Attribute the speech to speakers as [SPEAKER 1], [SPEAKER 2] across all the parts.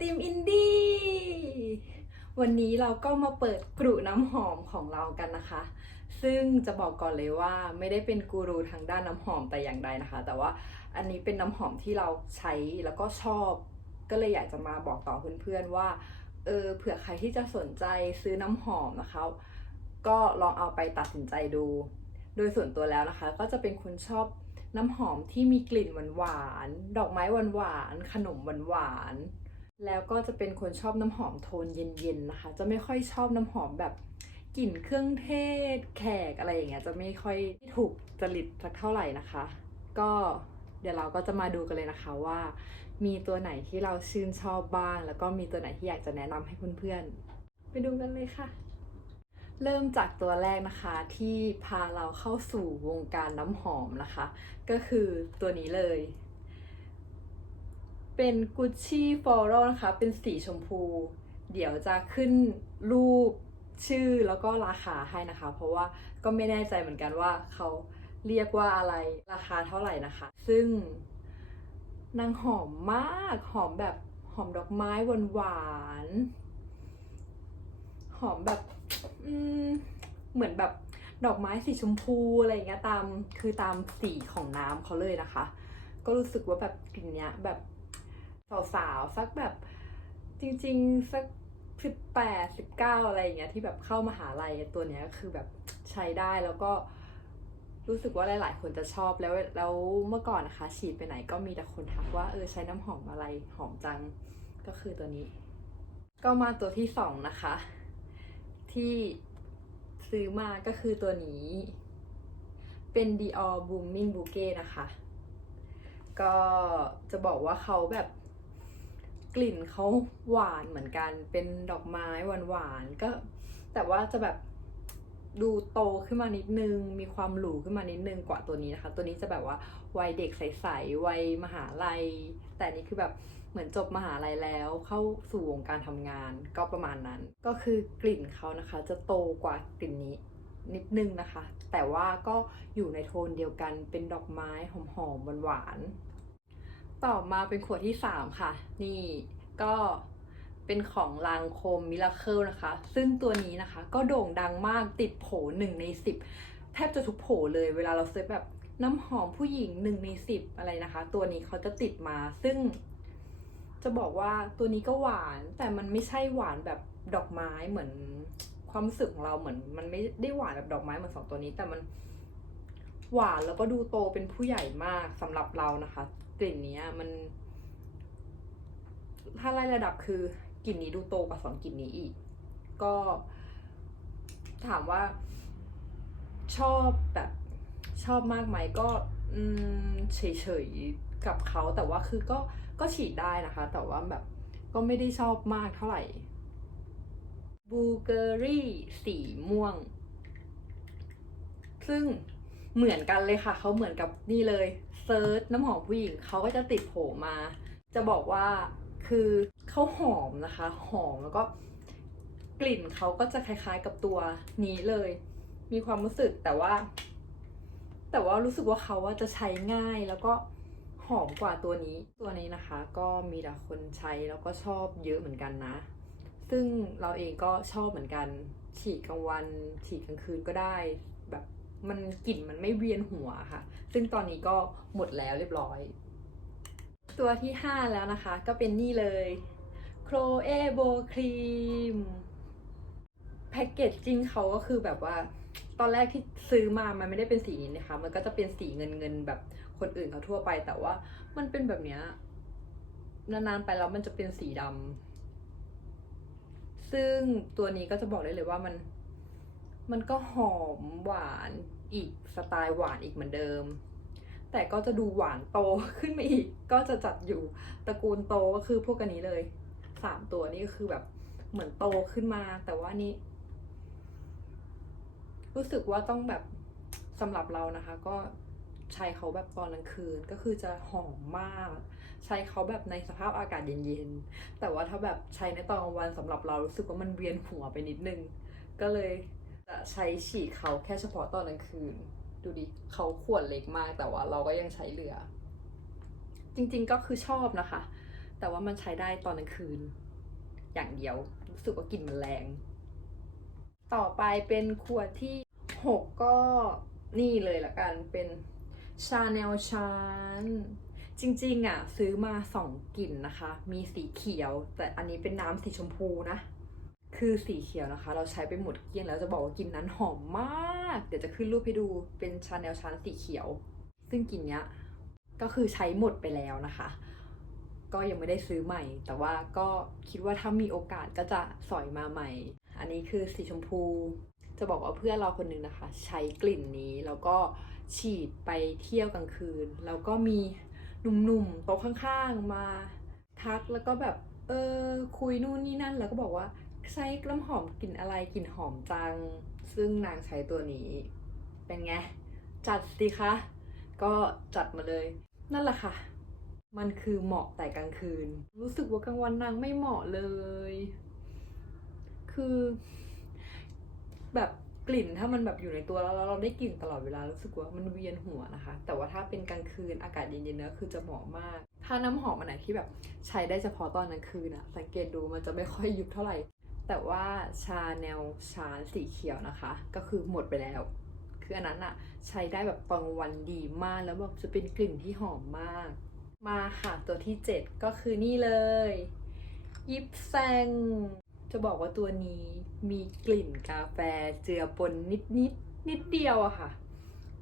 [SPEAKER 1] ติมอินดี้ วันนี้เราก็มาเปิดกรุน้ำหอมของเรากันนะคะ ซึ่งจะบอกก่อนเลยว่าไม่ได้เป็นกูรูทางด้านน้ำหอมแต่อย่างใดนะคะ แต่ว่าอันนี้เป็นน้ำหอมที่เราใช้แล้วก็ชอบ ก็เลยอยากจะมาบอกต่อเพื่อนๆว่า เออเผื่อใครที่จะสนใจซื้อน้ำหอมนะคะ ก็ลองเอาไปตัดสินใจดู โดยส่วนตัวแล้วนะคะ ก็จะเป็นคนชอบน้ำหอมที่มีกลิ่นหวานๆดอกไม้หวานๆขนมหวานๆ แล้วก็จะเป็นคนชอบน้ำหอมโทนเย็นๆนะคะ จะไม่ค่อยชอบน้ำหอมแบบกลิ่นเครื่องเทศแขกอะไรอย่างเงี้ยจะไม่ค่อยถูกจริตสักเท่าไหร่นะคะ ก็เดี๋ยวเราก็จะมาดูกันเลยนะคะว่า มีตัวไหนที่เราชื่นชอบบ้าง แล้วก็มีตัวไหนที่อยากจะแนะนำให้เพื่อนๆ ไปดูกันเลยค่ะ เริ่มจากตัวแรกนะคะที่พาเราเข้าสู่วงการน้ำหอมนะคะ ก็คือตัวนี้เลย เป็น Gucci Floral นะคะ เป็นสีชมพู เดี๋ยวจะขึ้นรูปชื่อแล้วก็ราคาให้นะคะ เพราะว่าก็ไม่แน่ใจเหมือนกันว่าเขาเรียกว่าอะไรราคาเท่าไหร่นะคะ ซึ่งนางหอมมากหอมแบบหอมดอกไม้หวานหอมแบบอืมเหมือนแบบดอกไม้สีชมพูอะไรอย่างเงี้ยตามคือตามสีของน้ำเขาเลยนะคะ ก็รู้สึกว่าแบบกลิ่นเนี้ยแบบ สาวๆ สักแบบจริง ๆ สักสิบแปดสิบเก้าอะไรอย่างเงี้ยที่แบบเข้ามาหาลัยตัวเนี้ยคือแบบใช้ได้แล้วก็รู้สึกว่าหลาย ๆ คนจะชอบแล้วแล้วเมื่อก่อนนะคะ ฉีดไปไหนก็มีแต่คนทักว่าเออใช้น้ำหอมอะไรหอมจังก็คือตัวนี้ ก็มาตัวที่สองนะคะ ที่ซื้อมาก็คือตัวนี้ เป็น Dior Blooming Bouquet นะคะ ก็จะบอกว่าเขาแบบ กลิ่นเขาหวานเหมือนกัน เป็นดอกไม้หวานๆก็ แต่ว่าจะแบบดูโตขึ้นมานิดนึง มีความหรูขึ้นมานิดนึงกว่าตัวนี้นะคะ ตัวนี้จะแบบว่าวัยเด็กใสๆวัยมหาลัย แต่นนี้คือแบบเหมือนจบมหาลัยแล้ว เข้าสู่วงการทำงานก็ประมาณนั้น ก็คือกลิ่นเขานะคะ จะโตกว่ากลิ่นนี้นิดนึงนะคะ แต่ว่าก็อยู่ในโทนเดียวกันเป็นดอกไม้หอมๆหวานๆ ต่อมาเป็นขวดที่3ค่ะ นี่ก็เป็นของลางโคมมิราเคิลนะคะ ซึ่งตัวนี้นะคะ ก็โด่งดังมากติดโผหนึ่งในสิบแทบจะทุกโผเลยเวลาเราเซิร์ชแบบน้ำหอมผู้หญิงหนึ่งในสิบอะไรนะคะ ตัวนี้เขาจะติดมาซึ่ง จะบอกว่าตัวนี้ก็หวานแต่มันไม่ใช่หวานแบบดอกไม้เหมือนความรู้สึกของเราเหมือน มันไม่ได้หวานแบบดอกไม้เหมือนสองตัวนี้ แต่มันหวานแล้วก็ดูโตเป็นผู้ใหญ่มากสำหรับเรานะคะ กลิ่นนี้มัน ถ้าไล่ระดับคือกลิ่นนี้ดูโตกว่าสองกลิ่นนี้อีก ก็ถามว่าชอบแบบชอบมากไหมก็เฉยๆกับเขาแต่ว่าคือก็ก็ฉีดได้นะคะ แต่ว่าแบบก็ไม่ได้ชอบมากเท่าไหร่บูเกอรี่สีม่วง ซึ่ง เหมือนกันเลยค่ะ เขาเหมือนกับนี่เลยเซิร์ชน้ำหอมผู้หญิงเขาก็จะติดโผมา จะบอกว่าคือเขาหอมนะคะ หอมแล้วก็กลิ่นเขาก็จะคล้ายๆกับตัวนี้เลย มีความรู้สึกแต่ว่า แต่ว่ารู้สึกว่าเขาว่าจะใช้ง่ายแล้วก็หอมกว่าตัวนี้ ตัวนี้นะคะ ก็มีแต่คนใช้แล้วก็ชอบเยอะเหมือนกันนะ ซึ่งเราเองก็ชอบเหมือนกัน ฉีดกลางวัน ฉีดกลางคืนก็ได้แบบ มันกลิ่นมันไม่เวียนหัวค่ะ ซึ่งตอนนี้ก็หมดแล้วเรียบร้อย ตัวที่ 5 แล้วนะคะ ก็เป็นนี่เลย c l o e b o Cream แพ็กเกจจริงเขาก็คือแบบว่า ตอนแรกที่ซื้อมามันไม่ได้เป็นสีนี้นะคะ มันก็จะเป็นสีเงินเงินๆแบบคนอื่นเขาทั่วไป แต่ว่ามันเป็นแบบเนี้ยนานๆไปแล้วมันจะเป็นสีดำซึ่งตัวนี้ก็จะบอกได้เลยว่ามัน มันก็หอมหวานอีกสไตล์หวานอีกเหมือนเดิม แต่ก็จะดูหวานโตขึ้นมาอีก ก็จะจัดอยู่ตระกูลโตก็คือพวกอันนี้เลยสามตัวนี้ก็คือแบบเหมือนโตขึ้นมา แต่ว่านี่รู้สึกว่าต้องแบบสำหรับเรานะคะ ก็ใช้เขาแบบตอนกลางคืนก็คือจะหอมมาก ใช้เขาแบบในสภาพอากาศเย็นๆแต่ว่าถ้าแบบใช้ในตอนกลางวันสำหรับเรารู้สึกว่ามันเวียนหัวไปนิดนึง ก็เลย ใช้ฉีดเขาแค่เฉพาะตอนกลางคืน ดูดิเขาขวดเล็กมากแต่ว่าเราก็ยังใช้เหลือ จริงๆก็คือชอบนะคะ แต่ว่ามันใช้ได้ตอนกลางคืน อย่างเดียวรู้สึกว่ากลิ่นมันแรง ต่อไปเป็นขวดที่หกก็นี่เลยละกันเป็นชาแนลชานจริงๆอะซื้อมาสองกลิ่นนะคะ มีสีเขียว แต่อันนี้เป็นน้ำสีชมพูนะ คือสีเขียวนะคะ เราใช้ไปหมดเกลี้ยงแล้วจะบอกว่ากลิ่นนั้นหอมมาก เดี๋ยวจะขึ้นรูปให้ดูเป็นชาแนลชานสีเขียว ซึ่งกลิ่นเนี้ยก็คือใช้หมดไปแล้วนะคะ ก็ยังไม่ได้ซื้อใหม่ แต่ว่าก็คิดว่าถ้ามีโอกาสก็จะสอยมาใหม่ อันนี้คือสีชมพู จะบอกว่าเพื่อนเราคนหนึงนะคะ ใช้กลิ่นนี้แล้วก็ฉีดไปเที่ยวกลางคืน แล้วก็มีหนุ่มๆโต๊ะข้างๆมาทักแล้วก็แบบเออคุยนู่นนี่นั่นแล้วก็บอกว่า ใช้น้ำหอมกลิ่นอะไรกลิ่นหอมจัง ซึ่งนางใช้ตัวนี้ เป็นไง จัดสิคะ ก็จัดมาเลย นั่นแหละค่ะ มันคือเหมาะแต่กลางคืน รู้สึกว่ากลางวันนางไม่เหมาะเลย คือ แบบกลิ่นถ้ามันแบบอยู่ในตัวแล้วเราได้กลิ่นตลอดเวลารู้สึกว่ามันเวียนหัวนะคะ แต่ว่าถ้าเป็นกลางคืนอากาศเย็นๆเนอะคือจะเหมาะมาก ถ้าน้ำหอมอันไหนที่แบบใช้ได้เฉพาะตอนกลางคืนอะสังเกตดูมันจะไม่ค่อยยุบเท่าไหร่ แต่ว่าชาแนลชาสีเขียวนะคะ ก็คือหมดไปแล้ว คืออันนั้นอะใช้ได้แบบตอนกลางวันดีมากแล้วแบบจะเป็นกลิ่นที่หอมมาก มาค่ะตัวที่ 7 ก็คือนี่เลย ยิปแซงจะบอกว่าตัวนี้มีกลิ่นกาแฟเจือปนนิดนิดนิดเดียวอะค่ะ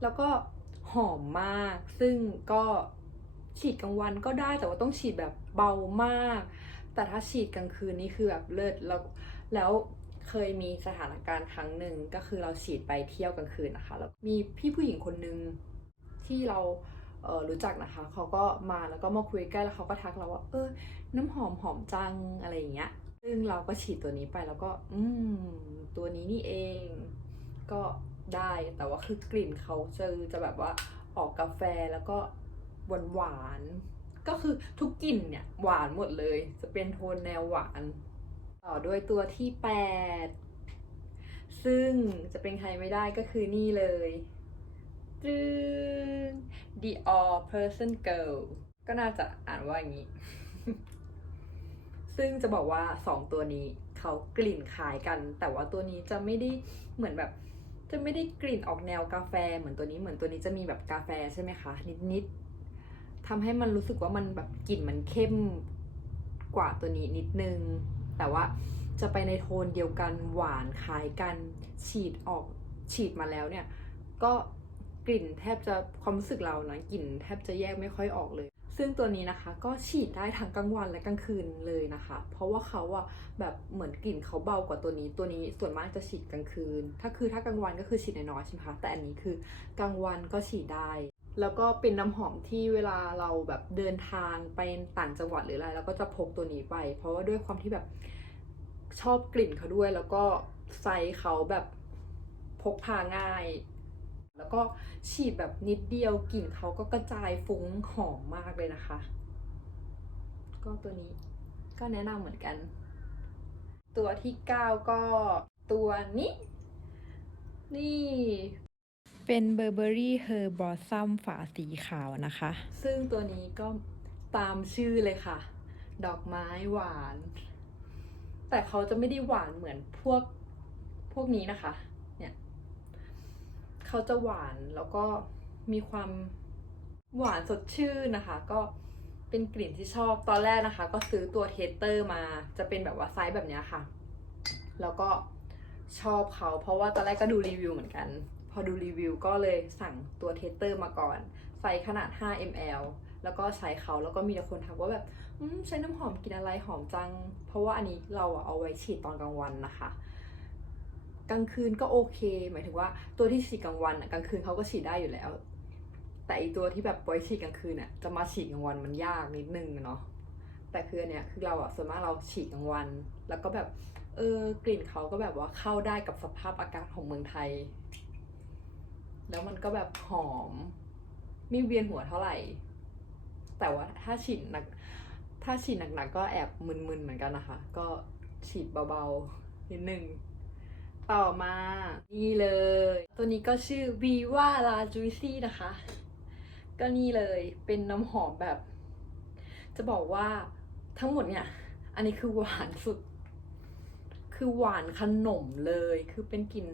[SPEAKER 1] แล้วก็หอมมาก ซึ่งก็ฉีดกลางวันก็ได้แต่ว่าต้องฉีดแบบเบามาก แต่ถ้าฉีดกลางคืนนี่คือแบบเลิศแล้ว แล้วเคยมีสถานการณ์ครั้งหนึ่งก็คือเราฉีดไปเที่ยวกลางคืนนะคะแล้วมีพี่ผู้หญิงคนนึงที่เราเออรู้จักนะคะเขาก็มาแล้วก็มาคุยใกล้แล้วเขาก็ทักเราว่าเออน้ำหอมหอมจังอะไรอย่างเงี้ย ซึ่งเราก็ฉีดตัวนี้ไปแล้วก็ อืม ตัวนี้นี่เองก็ได้แต่ว่าคือกลิ่นเขาจะจะแบบว่าออกกาแฟแล้วก็หวานหวานก็คือทุกกลิ่นเนี่ยหวานหมดเลย จะเป็นโทนแนวหวาน ต่อด้วยตัวที่ 8 ซึ่งจะเป็นใครไม่ได้ก็คือนี่เลยตึ้ง Dior Person Girl ก็น่าจะอ่านว่าอย่างนี้ ซึ่งจะบอกว่าสองตัวนี้เขากลิ่นคล้ายกัน แต่ว่าตัวนี้จะไม่ได้เหมือนแบบ จะไม่ได้กลิ่นออกแนวกาแฟ เหมือนตัวนี้เหมือนตัวนี้จะมีแบบกาแฟใช่ไหมคะ นิดๆทำให้มันรู้สึกว่ามันแบบกลิ่นมันเข้มกว่าตัวนี้นิดนึง แต่ว่าจะไปในโทนเดียวกันหวานคล้ายกันฉีดออกฉีดมาแล้วเนี่ย ก็กลิ่นแทบจะความรู้สึกเรานะกลิ่นแทบจะแยกไม่ค่อยออกเลย ซึ่งตัวนี้นะคะก็ฉีดได้ทั้งกลางวันและกลางคืนเลยนะคะ เพราะว่าเขาอะแบบเหมือนกลิ่นเขาเบากว่าตัวนี้ ตัวนี้ส่วนมากจะฉีดกลางคืน ถ้าคือถ้ากลางวันก็คือฉีดน้อยใช่ไหมคะแต่อันนี้คือกลางวันก็ฉีดได้ แล้วก็เป็นน้ำหอมที่เวลาเราแบบเดินทางไปต่างจังหวัดหรืออะไรเราก็จะพกตัวนี้ไป เพราะว่าด้วยความที่แบบชอบกลิ่นเขาด้วย แล้วก็ไซส์เขาแบบพกพาง่าย แล้วก็ฉีดแบบนิดเดียวกลิ่นเขาก็กระจายฟุ้งหอมมากเลยนะคะ ก็ตัวนี้ก็แนะนำเหมือนกัน ตัวที่ 9 ก็ตัวนี้ นี่
[SPEAKER 2] เป็นเบอร์เบอรี่เฮอร์บอสซัมฝาสีขาวนะคะ
[SPEAKER 1] ซึ่งตัวนี้ก็ตามชื่อเลยค่ะ ดอกไม้หวาน แต่เขาจะไม่ได้หวานเหมือนพวกพวกนี้นะคะ เนี่ยเขาจะหวานแล้วก็มีความหวานสดชื่นนะคะ ก็เป็นกลิ่นที่ชอบตอนแรกนะคะ ก็ซื้อตัวเทสเตอร์มาจะเป็นแบบว่าไซส์แบบนี้ค่ะ แล้วก็ชอบเขาเพราะว่าตอนแรกก็ดูรีวิวเหมือนกัน พอดูรีวิวก็เลยสั่งตัวเทสเตอร์มาก่อนไซส์ขนาด 5 ml แล้วก็ใช้เขาแล้วก็มีคนทักว่าแบบใช้น้ำหอมกินอะไรหอมจัง เพราะว่าอันนี้เราอะเอาไว้ฉีดตอนกลางวันนะคะ กลางคืนก็โอเค หมายถึงว่าตัวที่ฉีดกลางวันกลางคืนเขาก็ฉีดได้อยู่แล้ว แต่อีตัวที่แบบไว้ฉีดกลางคืนอะจะมาฉีดกลางวันมันยากนิดนึงเนาะแต่คืออันเนี้ยคือเราอะส่วนมากเราฉีดกลางวัน แล้วก็แบบเออกลิ่นเขาก็แบบว่าเข้าได้กับสภาพอากาศของเมืองไทย แล้วมันก็แบบหอมไม่เวียนหัวเท่าไหร่ แต่ว่าถ้าฉีดหนัก ถ้าฉีดหนักๆก็แอบมึนๆเหมือนกันนะคะ ก็ฉีดเบาๆนิดนึงต่อมา นี่เลย ตัวนี้ก็ชื่อ Viva La Juicy นะคะ ก็นี่เลยเป็นน้ำหอมแบบ จะบอกว่าทั้งหมดเนี่ย อันนี้คือหวานสุด คือหวานขนมเลย คือเป็นกลิ่น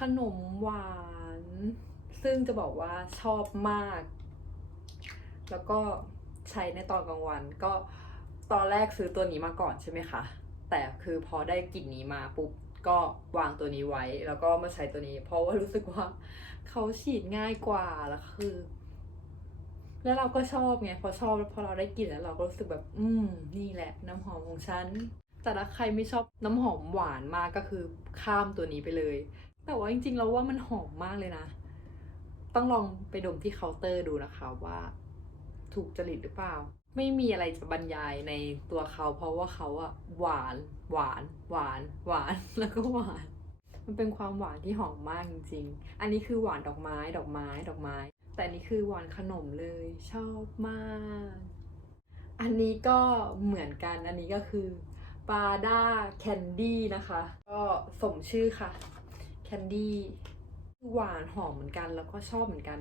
[SPEAKER 1] ขนมหวาน ซึ่งจะบอกว่าชอบมาก แล้วก็ใช้ในตอนกลางวัน ก็ตอนแรกซื้อตัวนี้มาก่อนใช่ไหมคะ แต่คือพอได้กลิ่นนี้มาปุ๊บก็วางตัวนี้ไว้ แล้วก็มาใช้ตัวนี้ เพราะว่ารู้สึกว่าเขาฉีดง่ายกว่าแล้วคือ แล้วเราก็ชอบไงพอชอบแล้วพอเราได้กลิ่นแล้วเราก็รู้สึกแบบ อืม นี่แหละ น้ำหอมของฉันแต่ถ้าใครไม่ชอบน้ำหอมหวานมากก็คือข้ามตัวนี้ไปเลย แต่ว่าจริงๆเราว่ามันหอมมากเลยนะ ต้องลองไปดมที่เคาน์เตอร์ดูนะคะว่าถูกจริตหรือเปล่า ไม่มีอะไรจะบรรยายในตัวเขา เพราะว่าเขาอะหวาน หวาน หวาน หวาน แล้วก็หวาน มันเป็นความหวานที่หอมมากจริง ๆ อันนี้คือหวานดอกไม้ ดอกไม้ ดอกไม้ แต่อันนี้คือหวานขนมเลย ชอบมาก อันนี้ก็เหมือนกัน อันนี้ก็คือปาด้าแคนดี้นะคะ ก็สมชื่อค่ะ แคนดี้หวานหอมเหมือนกันแล้วก็ชอบเหมือนกัน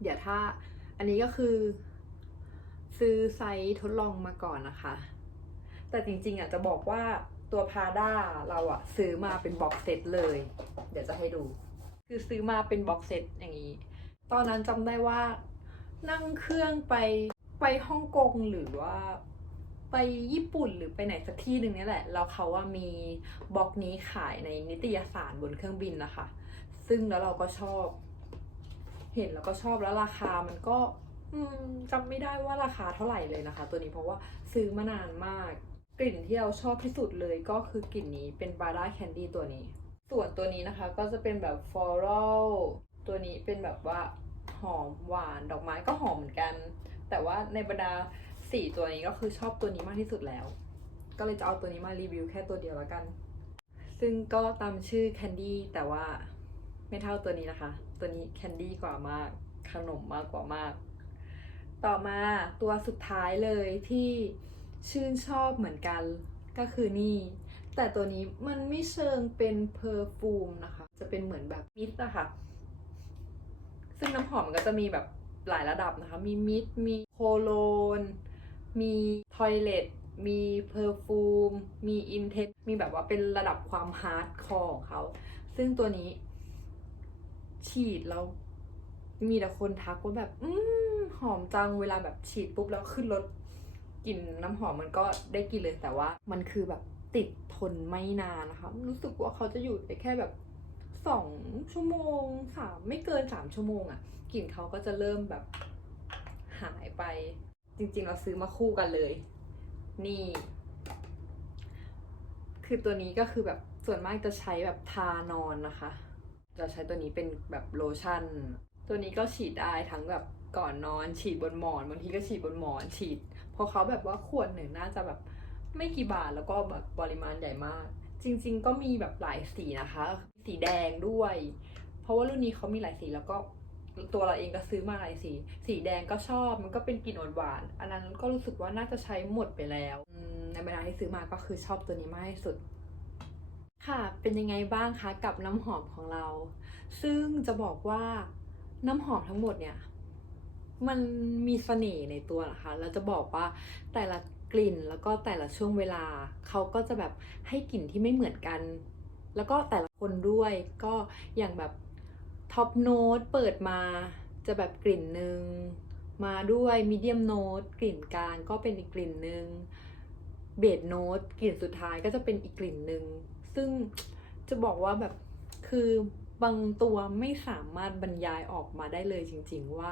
[SPEAKER 1] เดี๋ยวถ้าอันนี้ก็คือ ซื้อไซส์ทดลองมาก่อนนะคะ แต่จริงๆอะจะบอกว่าตัวพาด้าเราอะซื้อมาเป็นบ็อกเซตเลย เดี๋ยวจะให้ดู คือซื้อมาเป็นบ็อกเซตอย่างนี้ ตอนนั้นจำได้ว่านั่งเครื่องไปไปฮ่องกงหรือว่า ไปญี่ปุ่นหรือไปไหนสักที่หนึ่งนี่แหละ แล้วเขาว่ามีบล็อกนี้ขายในนิตยสารบนเครื่องบินนะคะ ซึ่งแล้วเราก็ชอบ เห็นแล้วก็ชอบแล้วราคามันก็จำไม่ได้ว่าราคาเท่าไหร่เลยนะคะ ตัวนี้เพราะว่าซื้อมานานมาก กลิ่นที่เราชอบที่สุดเลยก็คือกลิ่นนี้เป็นบาร่าแคนดี้ตัวนี้ ส่วนตัวนี้นะคะก็จะเป็นแบบฟลอรัลตัวนี้เป็นแบบว่าหอมหวานดอกไม้ก็หอมเหมือนกัน แต่ว่าในบรรดา สี่ตัวนี้ก็คือชอบตัวนี้มากที่สุดแล้ว ก็เลยจะเอาตัวนี้มารีวิวแค่ตัวเดียวแล้วกัน ซึ่งก็ตามชื่อแคนดี้แต่ว่าไม่เท่าตัวนี้นะคะ ตัวนี้แคนดี้กว่ามาก ขนมมากกว่ามาก ต่อมาตัวสุดท้ายเลยที่ชื่นชอบเหมือนกันก็คือนี่ แต่ตัวนี้มันไม่เชิงเป็นเพอร์ฟูมนะคะ จะเป็นเหมือนแบบมิสอะค่ะ ซึ่งน้ำหอมมันก็จะมีแบบหลายระดับนะคะ มีมิสมีโคโลน มีทอยเลตมีเพอร์ฟูมมีอินเทนมีแบบว่าเป็นระดับความฮาร์ดคอร์ของเขา ซึ่งตัวนี้ ฉีดแล้ว มีแต่คนทักว่าแบบ อืมหอมจังเวลาแบบฉีดปุ๊บแล้วขึ้นรถกลิ่นน้ำหอมมันก็ได้กลินเลยแต่ว่า มันคือแบบติดทนไม่นานนะคะ รู้สึกว่าเขาจะอยู่ไปแค่แบบสองชั่วโมงสามไม่เกินสามชั่วโมงอะ่ะกลิ่นเขาก็จะเริ่มแบบหายไป จริงๆ เราซื้อมาคู่กันเลย นี่ คือตัวนี้ก็คือแบบส่วนมากจะใช้แบบทานอนนะคะ จะใช้ตัวนี้เป็นแบบโลชั่น ตัวนี้ก็ฉีดได้ทั้งแบบก่อนนอน ฉีดบนหมอนบางทีก็ฉีดบนหมอนฉีดเพราะเขาแบบว่าขวดหนึ่งน่าจะแบบไม่กี่บาทแล้วก็แบบปริมาณใหญ่มาก จริง ๆ ก็มีแบบหลายสีนะคะ สีแดงด้วย เพราะว่ารุ่นนี้เขามีหลายสีแล้วก็ ตัวเราเองก็ซื้อมาหลายสี สีแดงก็ชอบ มันก็เป็นกลิ่นหวานๆอันนั้นก็รู้สึกว่าน่าจะใช้หมดไปแล้ว ในบรรดาที่ซื้อมาก็คือชอบตัวนี้มากที่สุด ค่ะ เป็นยังไงบ้างคะกับน้ำหอมของเรา ซึ่งจะบอกว่าน้ำหอมทั้งหมดเนี่ย มันมีเสน่ห์ในตัวนะคะ เราจะบอกว่าแต่ละกลิ่นแล้วก็แต่ละช่วงเวลา เขาก็จะแบบให้กลิ่นที่ไม่เหมือนกัน แล้วก็แต่ละคนด้วยก็อย่างแบบ ท็อปโน้ตเปิดมาจะแบบกลิ่นหนึ่งมาด้วยมีเดียมโน้ตกลิ่นกลางก็เป็นอีกกลิ่นหนึ่งเบสโน้ตกลิ่นสุดท้ายก็จะเป็นอีกกลิ่นหนึ่งซึ่งจะบอกว่าแบบคือบางตัวไม่สามารถบรรยายออกมาได้เลยจริง ๆ ว่า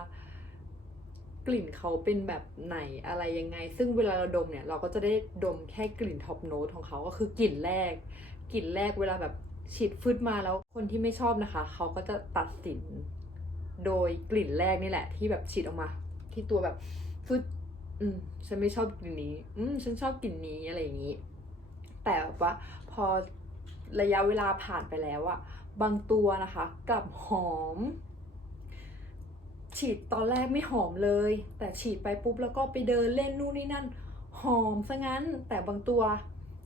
[SPEAKER 1] กลิ่นเขาเป็นแบบไหนอะไรยังไง ซึ่งเวลาเราดมเนี่ย เราก็จะได้ดมแค่กลิ่นท็อปโน้ตของเขาก็คือกลิ่นแรก กลิ่นแรกเวลาแบบ ฉีดฟืดมาแล้วคนที่ไม่ชอบนะคะ เขาก็จะตัดสินโดยกลิ่นแรกนี่แหละ ที่แบบฉีดออกมา ที่ตัวแบบฟึดอืมฉันไม่ชอบกลิ่นนี้ อืมฉันชอบกลิ่นนี้อะไรอย่างนี้ แต่ว่าพอระยะเวลาผ่านไปแล้วอะบางตัวนะคะกลับหอม ฉีดตอนแรกไม่หอมเลย แต่ฉีดไปปุ๊บแล้วก็ไปเดินเล่นนู่นนี่นั่น หอมซะงั้น แต่บางตัว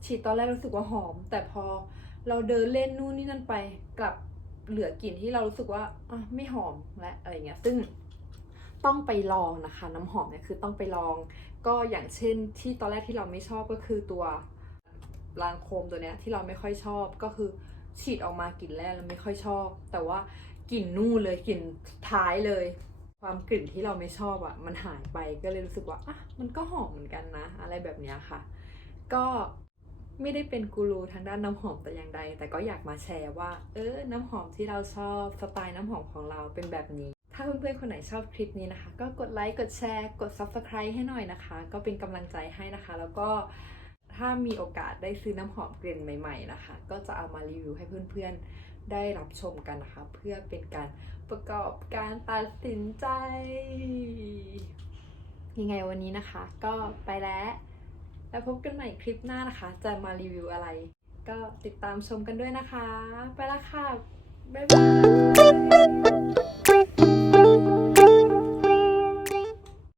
[SPEAKER 1] ฉีดตอนแรกรู้สึกว่าหอม แต่พอ เราเดินเล่นนู่นนี่นั่นไปกลับเหลือกลิ่นที่เรารู้สึกว่าอะไม่หอมและอะไรเงี้ยซึ่งต้องไปลองนะคะ น้ำหอมเนี่ยคือต้องไปลอง ก็อย่างเช่นที่ตอนแรกที่เราไม่ชอบก็คือตัวรางโคมตัวเนี้ยที่เราไม่ค่อยชอบก็คือฉีดออกมากลิ่นแรกเราไม่ค่อยชอบ แต่ว่ากลิ่นนู่นเลยกลิ่นท้ายเลย ความกลิ่นที่เราไม่ชอบอะ่ะมันหายไปก็เลยรู้สึกว่าอะมันก็หอมเหมือนกันนะ อะไรแบบเนี้ยค่ะ ก็ ไม่ได้เป็นกูรูทางด้านน้ำหอมแต่อย่างใด แต่ก็อยากมาแชร์ว่า เออ น้ำหอมที่เราชอบสไตล์น้ำหอมของเราเป็นแบบนี้ ถ้าเพื่อนๆคนไหนชอบคลิปนี้นะคะ ก็กดไลค์กดแชร์ กด subscribe ให้หน่อยนะคะ ก็เป็นกำลังใจให้นะคะ แล้วก็ถ้ามีโอกาสได้ซื้อน้ำหอมกลิ่นใหม่ๆนะคะ ก็จะเอามารีวิวให้เพื่อนๆได้รับชมกันนะคะ เพื่อเป็นการประกอบการตัดสินใจ ยังไงวันนี้นะคะ ก็ไปแล้ว แล้วพบกันใหม่คลิปหน้านะคะ จะมารีวิวอะไร ก็ติดตามชมกันด้วยนะคะ ไปละค่ะ บ๊ายบาย